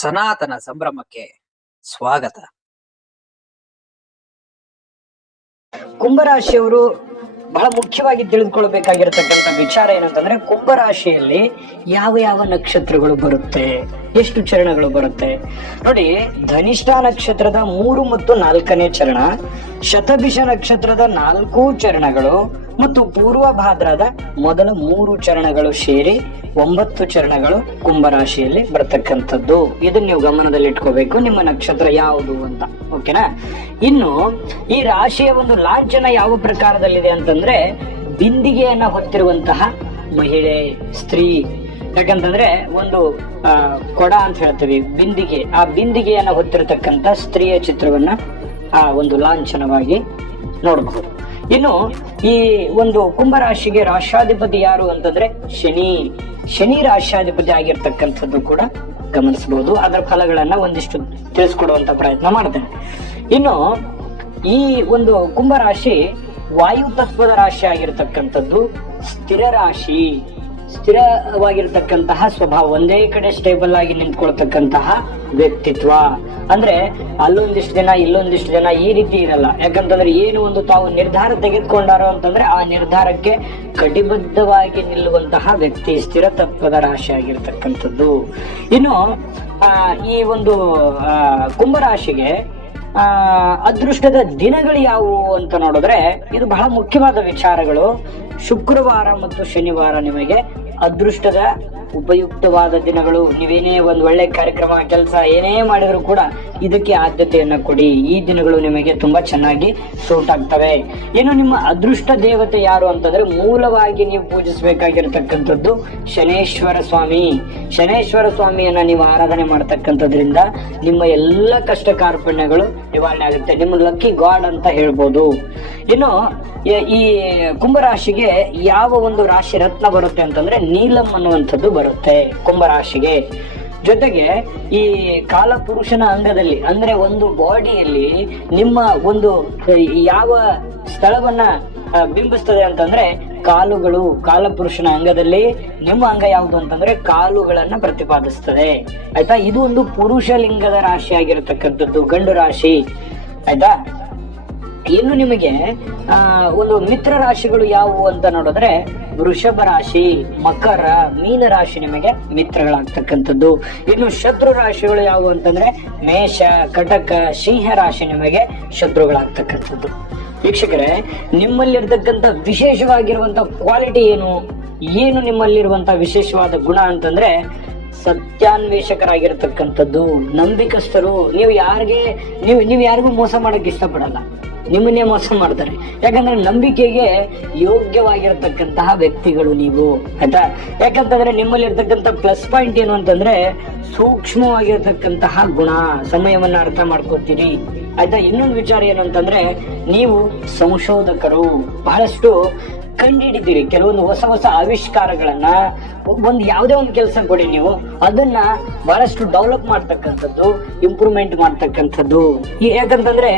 ಸನಾತನ ಸಂಭ್ರಮಕ್ಕೆ ಸ್ವಾಗತ. ಕುಂಭರಾಶಿಯವರು ಬಹಳ ಮುಖ್ಯವಾಗಿ ತಿಳಿದುಕೊಳ್ಬೇಕಾಗಿರತಕ್ಕಂಥ ವಿಚಾರ ಏನಂತಂದ್ರೆ, ಕುಂಭರಾಶಿಯಲ್ಲಿ ಯಾವ ಯಾವ ನಕ್ಷತ್ರಗಳು ಬರುತ್ತೆ, ಎಷ್ಟು ಚರಣಗಳು ಬರುತ್ತೆ ನೋಡಿ. ಧನಿಷ್ಠ ನಕ್ಷತ್ರದ 3 ಮತ್ತು 4ನೇ ಚರಣ, ಶತಭಿಷ ನಕ್ಷತ್ರದ 4 ಚರಣಗಳು ಮತ್ತು ಪೂರ್ವ ಭಾದ್ರದ ಮೊದಲ 3 ಚರಣಗಳು ಸೇರಿ 9 ಚರಣಗಳು ಕುಂಭರಾಶಿಯಲ್ಲಿ ಬರ್ತಕ್ಕಂಥದ್ದು. ಇದನ್ನ ನೀವು ಗಮನದಲ್ಲಿ ಇಟ್ಕೋಬೇಕು, ನಿಮ್ಮ ನಕ್ಷತ್ರ ಯಾವುದು ಅಂತ. ಓಕೆನಾ? ಇನ್ನು ಈ ರಾಶಿಯ ಒಂದು ಲಾಂಛನ ಯಾವ ಪ್ರಕಾರದಲ್ಲಿದೆ ಅಂತಂದ್ರೆ, ಬಿಂದಿಗೆಯನ್ನ ಹೊತ್ತಿರುವಂತಹ ಮಹಿಳೆ, ಸ್ತ್ರೀ. ಯಾಕಂತಂದ್ರೆ ಒಂದು ಕೊಡ ಅಂತ ಹೇಳ್ತೀವಿ, ಬಿಂದಿಗೆ. ಆ ಬಿಂದಿಗೆಯನ್ನ ಹೊತ್ತಿರತಕ್ಕಂತ ಸ್ತ್ರೀಯ ಚಿತ್ರವನ್ನ ಆ ಒಂದು ಲಾಂಛನವಾಗಿ ನೋಡಬಹುದು. ಇನ್ನು ಈ ಒಂದು ಕುಂಭರಾಶಿಗೆ ರಾಷ್ಟ್ರಾಧಿಪತಿ ಯಾರು ಅಂತಂದ್ರೆ ಶನಿ ರಾಷ್ಟ್ರಾಧಿಪತಿ ಆಗಿರ್ತಕ್ಕಂಥದ್ದು ಕೂಡ ಗಮನಿಸಬಹುದು. ಅದರ ಫಲಗಳನ್ನ ಒಂದಿಷ್ಟು ತಿಳಿಸ್ಕೊಡುವಂತ ಪ್ರಯತ್ನ ಮಾಡ್ತೇನೆ. ಇನ್ನು ಈ ಒಂದು ಕುಂಭರಾಶಿ ವಾಯು ತತ್ವದ ರಾಶಿ ಆಗಿರ್ತಕ್ಕಂಥದ್ದು, ಸ್ಥಿರ ರಾಶಿ, ಸ್ಥಿರವಾಗಿರ್ತಕ್ಕಂತಹ ಸ್ವಭಾವ, ಒಂದೇ ಕಡೆ ಸ್ಟೇಬಲ್ ಆಗಿ ನಿಂತ್ಕೊಳ್ತಕ್ಕಂತಹ ವ್ಯಕ್ತಿತ್ವ. ಅಂದ್ರೆ ಅಲ್ಲೊಂದಿಷ್ಟು ಜನ ಇಲ್ಲೊಂದಿಷ್ಟು ಜನ ಈ ರೀತಿ ಇರಲ್ಲ. ಯಾಕಂತಂದ್ರೆ ಏನು ಒಂದು ತಾವು ನಿರ್ಧಾರ ತೆಗೆದುಕೊಂಡಾರೋ ಅಂತಂದ್ರೆ ಆ ನಿರ್ಧಾರಕ್ಕೆ ಕಟಿಬದ್ಧವಾಗಿ ನಿಲ್ಲುವಂತಹ ವ್ಯಕ್ತಿ ಸ್ಥಿರ ತತ್ವದ ರಾಶಿ ಆಗಿರ್ತಕ್ಕಂಥದ್ದು. ಇನ್ನು ಈ ಒಂದು ಕುಂಭರಾಶಿಗೆ ಅದೃಷ್ಟದ ದಿನಗಳು ಯಾವುವು ಅಂತ ನೋಡಿದ್ರೆ, ಇದು ಬಹಳ ಮುಖ್ಯವಾದ ವಿಚಾರಗಳು. ಶುಕ್ರವಾರ ಮತ್ತು ಶನಿವಾರ ನಿಮಗೆ ಅದೃಷ್ಟದ ಉಪಯುಕ್ತವಾದ ದಿನಗಳು. ನೀವೇನೇ ಒಂದು ಒಳ್ಳೆ ಕಾರ್ಯಕ್ರಮ, ಕೆಲಸ ಏನೇ ಮಾಡಿದ್ರು ಕೂಡ ಇದಕ್ಕೆ ಆದ್ಯತೆಯನ್ನ ಕೊಡಿ. ಈ ದಿನಗಳು ನಿಮಗೆ ತುಂಬಾ ಚೆನ್ನಾಗಿ ಸೂಟ್ ಆಗ್ತವೆ. ಇನ್ನು ನಿಮ್ಮ ಅದೃಷ್ಟ ದೇವತೆ ಯಾರು ಅಂತಂದ್ರೆ, ಮೂಲವಾಗಿ ನೀವು ಪೂಜಿಸಬೇಕಾಗಿರತಕ್ಕಂಥದ್ದು ಶನೇಶ್ವರ ಸ್ವಾಮಿ. ಶನೇಶ್ವರ ಸ್ವಾಮಿಯನ್ನ ನೀವು ಆರಾಧನೆ ಮಾಡ್ತಕ್ಕಂಥದ್ರಿಂದ ನಿಮ್ಮ ಎಲ್ಲ ಕಷ್ಟ ಕಾರ್ಪಣ್ಯಗಳು ನಿವಾರಣೆ ಆಗುತ್ತೆ. ನಿಮ್ಮ ಲಕ್ಕಿ ಗಾಡ್ ಅಂತ ಹೇಳ್ಬೋದು. ಇನ್ನು ಈ ಕುಂಭರಾಶಿಗೆ ಯಾವ ಒಂದು ರಾಶಿ ರತ್ನ ಬರುತ್ತೆ ಅಂತಂದ್ರೆ, ನೀಲಂ ಅನ್ನುವಂಥದ್ದು ಬರುತ್ತೆ ಕುಂಭರಾಶಿಗೆ. ಜೊತೆಗೆ ಈ ಕಾಲಪುರುಷನ ಅಂಗದಲ್ಲಿ, ಅಂದ್ರೆ ಒಂದು ಬಾಡಿಯಲ್ಲಿ ನಿಮ್ಮ ಒಂದು ಯಾವ ಸ್ಥಳವನ್ನ ಬಿಂಬಿಸ್ತದೆ ಅಂತಂದ್ರೆ ಕಾಲುಗಳು. ಕಾಲಪುರುಷನ ಅಂಗದಲ್ಲಿ ನಿಮ್ಮ ಅಂಗ ಯಾವುದು ಅಂತಂದ್ರೆ ಕಾಲುಗಳನ್ನ ಪ್ರತಿಪಾದಿಸ್ತದೆ. ಆಯ್ತಾ? ಇದು ಒಂದು ಪುರುಷ ಲಿಂಗದ ರಾಶಿ ಆಗಿರತಕ್ಕಂಥದ್ದು, ಗಂಡು ರಾಶಿ. ಆಯ್ತಾ? ಇನ್ನು ನಿಮಗೆ ಒಂದು ಮಿತ್ರ ರಾಶಿಗಳು ಯಾವುವು ಅಂತ ನೋಡಿದ್ರೆ, ವೃಷಭ ರಾಶಿ, ಮಕರ, ಮೀನ ರಾಶಿ ನಿಮಗೆ ಮಿತ್ರಗಳಾಗ್ತಕ್ಕಂಥದ್ದು. ಇನ್ನು ಶತ್ರು ರಾಶಿಗಳು ಯಾವುವು ಅಂತಂದ್ರೆ ಮೇಷ, ಕಟಕ, ಸಿಂಹ ರಾಶಿ ನಿಮಗೆ ಶತ್ರುಗಳಾಗ್ತಕ್ಕಂಥದ್ದು. ವೀಕ್ಷಕರೇ, ನಿಮ್ಮಲ್ಲಿರ್ತಕ್ಕಂಥ ವಿಶೇಷವಾಗಿರುವಂತ ಕ್ವಾಲಿಟಿ ಏನು ನಿಮ್ಮಲ್ಲಿರುವಂತ ವಿಶೇಷವಾದ ಗುಣ ಅಂತಂದ್ರೆ ಸತ್ಯಾನ್ವೇಷಕರಾಗಿರ್ತಕ್ಕಂಥದ್ದು, ನಂಬಿಕಸ್ಥರು. ನೀವು ಯಾರಿಗೂ ಮೋಸ ಮಾಡಕ್ ಇಷ್ಟಪಡಲ್ಲ, ನಿಮ್ಮನ್ನೇ ಮೋಸ ಮಾಡ್ತಾರೆ. ಯಾಕಂದ್ರೆ ನಂಬಿಕೆಗೆ ಯೋಗ್ಯವಾಗಿರತಕ್ಕಂತಹ ವ್ಯಕ್ತಿಗಳು ನೀವು. ಆಯ್ತಾ? ಯಾಕಂತಂದ್ರೆ ನಿಮ್ಮಲ್ಲಿ ಇರ್ತಕ್ಕಂಥ ಪ್ಲಸ್ ಪಾಯಿಂಟ್ ಏನು ಅಂತಂದ್ರೆ ಸೂಕ್ಷ್ಮವಾಗಿರತಕ್ಕಂತಹ ಗುಣ, ಸಮಯವನ್ನ ಅರ್ಥ ಮಾಡ್ಕೋತೀರಿ. ಆಯ್ತಾ? ಇನ್ನೊಂದು ವಿಚಾರ ಏನು ಅಂತಂದ್ರೆ, ನೀವು ಸಂಶೋಧಕರು, ಬಹಳಷ್ಟು ಕಂಡುಹಿಡಿತೀರಿ. ಕೆಲವೊಂದು ಹೊಸ ಹೊಸ ಆವಿಷ್ಕಾರಗಳನ್ನ, ಒಂದು ಯಾವುದೇ ಒಂದು ಕೆಲಸ ಕೊಡಿ ನೀವು ಅದನ್ನ ಬಹಳಷ್ಟು ಡೆವಲಪ್ ಮಾಡ್ತಕ್ಕಂಥದ್ದು, ಇಂಪ್ರೂವ್ಮೆಂಟ್ ಮಾಡ್ತಕ್ಕಂಥದ್ದು. ಯಾಕಂತಂದ್ರೆ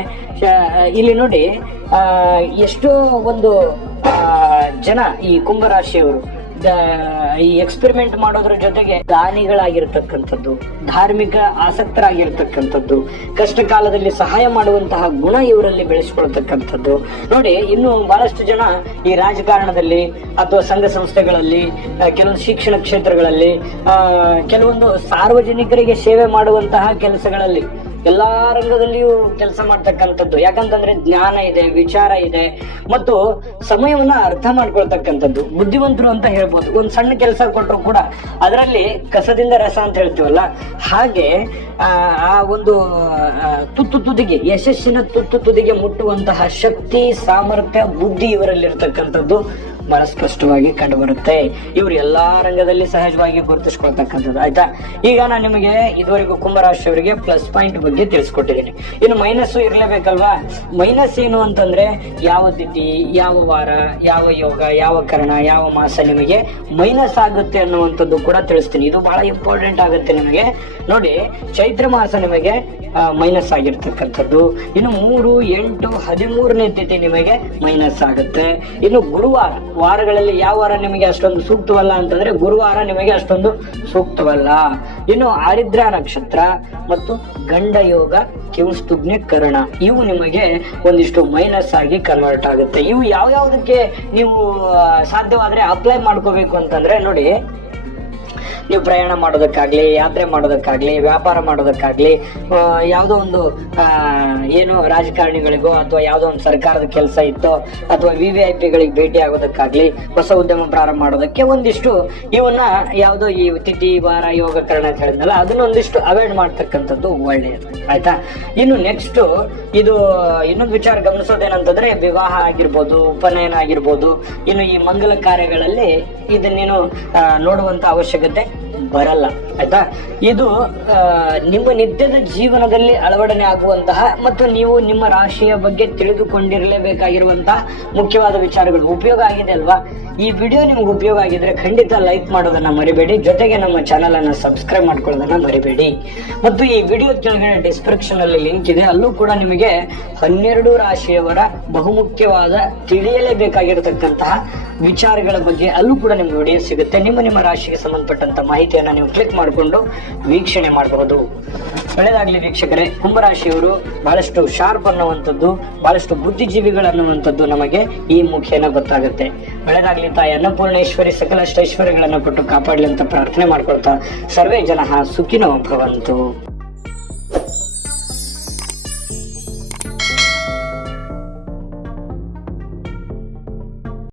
ಇಲ್ಲಿ ನೋಡಿ, ಎಷ್ಟೋ ಒಂದು ಜನ ಈ ಕುಂಭರಾಶಿಯವರು ಈ ಎಕ್ಸ್ಪೆರಿಮೆಂಟ್ ಮಾಡೋದ್ರ ಜೊತೆಗೆ ದಾನಿಗಳಾಗಿರ್ತಕ್ಕಂಥದ್ದು, ಧಾರ್ಮಿಕ ಆಸಕ್ತರಾಗಿರ್ತಕ್ಕಂಥದ್ದು, ಕಷ್ಟ ಕಾಲದಲ್ಲಿ ಸಹಾಯ ಮಾಡುವಂತಹ ಗುಣ ಇವರಲ್ಲಿ ಬೆಳೆಸ್ಕೊಳ್ತಕ್ಕಂಥದ್ದು ನೋಡಿ. ಇನ್ನು ಬಹಳಷ್ಟು ಜನ ಈ ರಾಜಕಾರಣದಲ್ಲಿ ಅಥವಾ ಸಂಘ ಸಂಸ್ಥೆಗಳಲ್ಲಿ, ಕೆಲವೊಂದು ಶಿಕ್ಷಣ ಕ್ಷೇತ್ರಗಳಲ್ಲಿ, ಕೆಲವೊಂದು ಸಾರ್ವಜನಿಕರಿಗೆ ಸೇವೆ ಮಾಡುವಂತಹ ಕೆಲಸಗಳಲ್ಲಿ, ಎಲ್ಲಾ ರಂಗದಲ್ಲಿಯೂ ಕೆಲಸ ಮಾಡ್ತಕ್ಕಂಥದ್ದು. ಯಾಕಂತಂದ್ರೆ ಜ್ಞಾನ ಇದೆ, ವಿಚಾರ ಇದೆ ಮತ್ತು ಸಮಯವನ್ನ ಅರ್ಥ ಮಾಡ್ಕೊಳ್ತಕ್ಕಂಥದ್ದು, ಬುದ್ಧಿವಂತರು ಅಂತ ಹೇಳ್ಬೋದು. ಒಂದ್ ಸಣ್ಣ ಕೆಲಸ ಕೊಟ್ಟರು ಕೂಡ ಅದರಲ್ಲಿ ಕಸದಿಂದ ರಸ ಅಂತ ಹೇಳ್ತೀವಲ್ಲ, ಹಾಗೆ ಆ ಒಂದು ತುದಿಗೆ, ಯಶಸ್ಸಿನ ತುದಿಗೆ ಮುಟ್ಟುವಂತಹ ಶಕ್ತಿ, ಸಾಮರ್ಥ್ಯ, ಬುದ್ಧಿ ಇವರಲ್ಲಿರ್ತಕ್ಕಂಥದ್ದು ಬಹಳ ಸ್ಪಷ್ಟವಾಗಿ ಕಂಡು ಬರುತ್ತೆ. ಇವರು ಎಲ್ಲಾ ರಂಗದಲ್ಲಿ ಸಹಜವಾಗಿ ಗುರುತಿಸ್ಕೊಳ್ತಕ್ಕಂಥದ್ದು. ಆಯ್ತಾ? ಈಗ ನಾನು ನಿಮಗೆ ಇದುವರೆಗೂ ಕುಂಭರಾಶಿಯವರಿಗೆ ಪ್ಲಸ್ ಪಾಯಿಂಟ್ ಬಗ್ಗೆ ತಿಳಿಸ್ಕೊಟ್ಟಿದ್ದೀನಿ. ಇನ್ನು ಮೈನಸ್ ಇರ್ಲೇಬೇಕಲ್ವಾ? ಮೈನಸ್ ಏನು ಅಂತಂದ್ರೆ, ಯಾವ ತಿಥಿ, ಯಾವ ವಾರ, ಯಾವ ಯೋಗ, ಯಾವ ಕರ್ಣ, ಯಾವ ಮಾಸ ನಿಮಗೆ ಮೈನಸ್ ಆಗುತ್ತೆ ಅನ್ನುವಂಥದ್ದು ಕೂಡ ತಿಳಿಸ್ತೀನಿ. ಇದು ಬಹಳ ಇಂಪಾರ್ಟೆಂಟ್ ಆಗುತ್ತೆ ನಿಮಗೆ. ನೋಡಿ, ಚೈತ್ರ ಮಾಸ ನಿಮಗೆ ಮೈನಸ್ ಆಗಿರ್ತಕ್ಕಂಥದ್ದು. ಇನ್ನು 3, 8, 13ನೇ ತಿಥಿ ನಿಮಗೆ ಮೈನಸ್ ಆಗುತ್ತೆ. ಇನ್ನು ಗುರುವಾರ ವಾರಗಳಲ್ಲಿ ಯಾವ ವಾರ ನಿಮಗೆ ಅಷ್ಟೊಂದು ಸೂಕ್ತವಲ್ಲ ಅಂತಂದ್ರೆ ಗುರುವಾರ ನಿಮಗೆ ಅಷ್ಟೊಂದು ಸೂಕ್ತವಲ್ಲ. ಇನ್ನು ಆರಿದ್ರ ನಕ್ಷತ್ರ ಮತ್ತು ಗಂಡ ಯೋಗ ಕಿಂಸ್ತುಜ್ಞ ಕರ್ಣ ಇವು ನಿಮಗೆ ಒಂದಿಷ್ಟು ಮೈನಸ್ ಆಗಿ ಕನ್ವರ್ಟ್ ಆಗುತ್ತೆ. ಇವು ಯಾವ್ಯಾವುದಕ್ಕೆ ನೀವು ಸಾಧ್ಯವಾದ್ರೆ ಅಪ್ಲೈ ಮಾಡ್ಕೋಬೇಕು ಅಂತಂದ್ರೆ ನೋಡಿ, ನೀವು ಪ್ರಯಾಣ ಮಾಡೋದಕ್ಕಾಗ್ಲಿ, ಯಾತ್ರೆ ಮಾಡೋದಕ್ಕಾಗ್ಲಿ, ವ್ಯಾಪಾರ ಮಾಡೋದಕ್ಕಾಗ್ಲಿ, ಯಾವುದೋ ಒಂದು ಏನು ರಾಜಕಾರಣಿಗಳಿಗೋ ಅಥವಾ ಯಾವುದೋ ಒಂದು ಸರ್ಕಾರದ ಕೆಲಸ ಇತ್ತೋ ಅಥವಾ VVIP ಗಳಿಗೆ ಭೇಟಿ ಆಗೋದಕ್ಕಾಗ್ಲಿ, ಹೊಸ ಉದ್ಯಮ ಪ್ರಾರಂಭ ಮಾಡೋದಕ್ಕೆ ಒಂದಿಷ್ಟು ಇವನ್ನ ಯಾವುದೋ ಈ ತಿಥಿ ವಾರ ಯೋಗಕರಣ ಅಂತ ಹೇಳಿದ್ನಲ್ಲ ಅದನ್ನ ಒಂದಿಷ್ಟು ಅವಾಯ್ಡ್ ಮಾಡ್ತಕ್ಕಂಥದ್ದು ಒಳ್ಳೆಯದು. ಆಯ್ತಾ? ಇನ್ನು ನೆಕ್ಸ್ಟ್ ಇದು ಇನ್ನೊಂದು ವಿಚಾರ ಗಮನಿಸೋದೇನಂತಂದ್ರೆ ವಿವಾಹ ಆಗಿರ್ಬೋದು, ಉಪನಯನ ಆಗಿರ್ಬೋದು, ಇನ್ನು ಈ ಮಂಗಲ ಕಾರ್ಯಗಳಲ್ಲಿ ಇದನ್ನೇನು ನೋಡುವಂತ ಅವಶ್ಯಕತೆ ಬರಲ್ಲ. ಆಯ್ತಾ? ಇದು ನಿಮ್ಮ ನಿತ್ಯದ ಜೀವನದಲ್ಲಿ ಅಳವಡನೆ ಆಗುವಂತಹ ಮತ್ತು ನೀವು ನಿಮ್ಮ ರಾಶಿಯ ಬಗ್ಗೆ ತಿಳಿದುಕೊಂಡಿರಲೇಬೇಕಾಗಿರುವಂತಹ ಮುಖ್ಯವಾದ ವಿಚಾರಗಳು. ಉಪಯೋಗ ಆಗಿದೆ ಅಲ್ವಾ? ಈ ವಿಡಿಯೋ ನಿಮ್ಗೆ ಉಪಯೋಗ ಆಗಿದ್ರೆ ಖಂಡಿತ ಲೈಕ್ ಮಾಡೋದನ್ನ ಮರಿಬೇಡಿ, ಜೊತೆಗೆ ನಮ್ಮ ಚಾನಲ್ ಅನ್ನ ಸಬ್ಸ್ಕ್ರೈಬ್ ಮಾಡ್ಕೊಳ್ಳೋದನ್ನ ಮರಿಬೇಡಿ. ಮತ್ತು ಈ ವಿಡಿಯೋ ಕೆಳಗಡೆ ಡಿಸ್ಕ್ರಿಪ್ಷನ್ ಅಲ್ಲಿ ಲಿಂಕ್ ಇದೆ, ಅಲ್ಲೂ ಕೂಡ ನಿಮಗೆ 12 ರಾಶಿಯವರ ಬಹುಮುಖ್ಯವಾದ ತಿಳಿಯಲೇಬೇಕಾಗಿರತಕ್ಕಂತಹ ವಿಚಾರಗಳ ಬಗ್ಗೆ ಅಲ್ಲೂ ಕೂಡ ನಿಮ್ಗೆ ವಿಡಿಯೋ ಸಿಗುತ್ತೆ. ನಿಮ್ಮ ರಾಶಿಗೆ ಸಂಬಂಧಪಟ್ಟಂತ ಮಾಹಿತಿಯನ್ನ ನೀವು ಕ್ಲಿಕ್ ಮಾಡಿಕೊಂಡು ವೀಕ್ಷಣೆ ಮಾಡಬಹುದು. ಒಳ್ಳೆಯದಾಗ್ಲಿ ವೀಕ್ಷಕರೇ. ಕುಂಭರಾಶಿಯವರು ಬಹಳಷ್ಟು ಶಾರ್ಪ್ ಅನ್ನುವಂಥದ್ದು, ಬಹಳಷ್ಟು ಬುದ್ಧಿಜೀವಿಗಳನ್ನುವಂಥದ್ದು ನಮಗೆ ಈ ಮುಖೇನ ಗೊತ್ತಾಗುತ್ತೆ. ಒಳ್ಳೆಯದಾಗ್ಲಿ. ತಾಯಿ ಅನ್ನಪೂರ್ಣೇಶ್ವರಿ ಸಕಲ ಐಶ್ವರ್ಯಗಳನ್ನು ಕೊಟ್ಟು ಕಾಪಾಡಲಿ ಅಂತ ಪ್ರಾರ್ಥನೆ ಮಾಡ್ಕೊಳ್ತಾ ಸರ್ವೇ ಜನಃ ಸುಖಿನೋ ಭವಂತು.